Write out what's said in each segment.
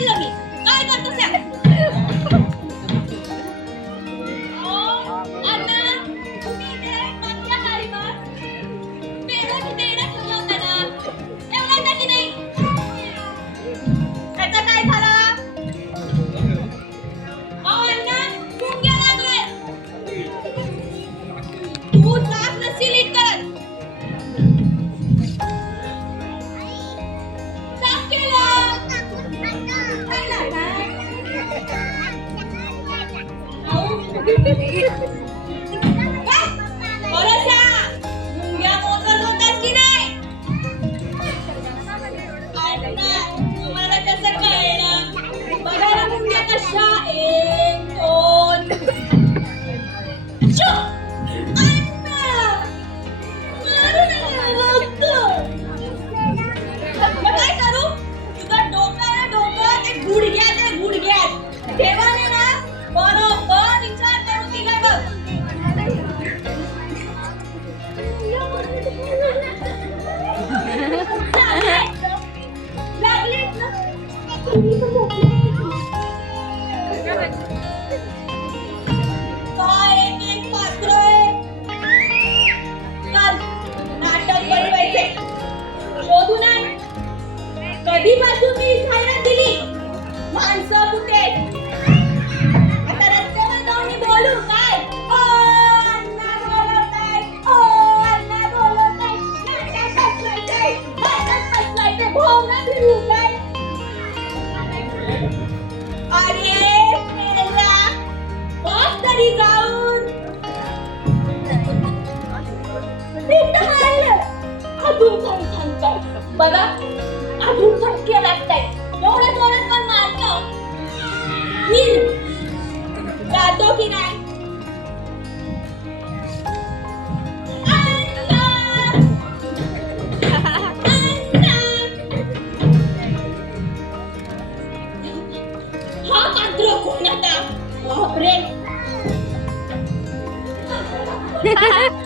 No importa, o sea, ना भिडू काय अरे मेला. बस तरी जाऊन अजून सांग बघा अजून सांग लागताय एवढ्या जोरात पण मारतो 哈哈哈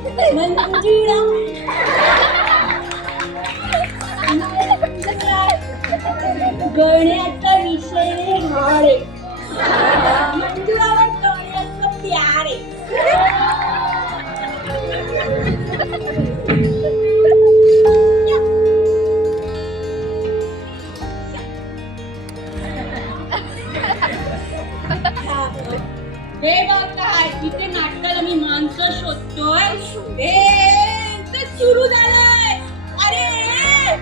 Manjirang! गण्याचा विषय रे हरे मंजुळावर गण्याचं प्यारे Yeah. हे बघ काय तिथे नाटकाला मी माणसं शोधतोय. हे ते सुरू झालंय. अरे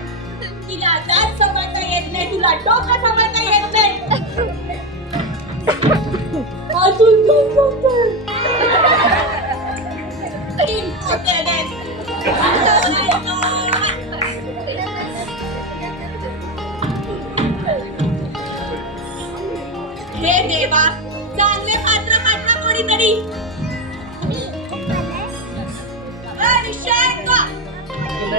तिला दात समजता येत नाही तुला डोकं समजता येत नाही. अजून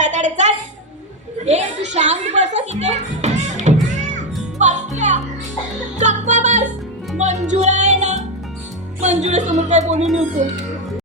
दादाडे चाल. हे तू शांत बस तिथे. गप्पा बस. मंजुळा आहे ना? मंजुळा समोर काय बोलू नको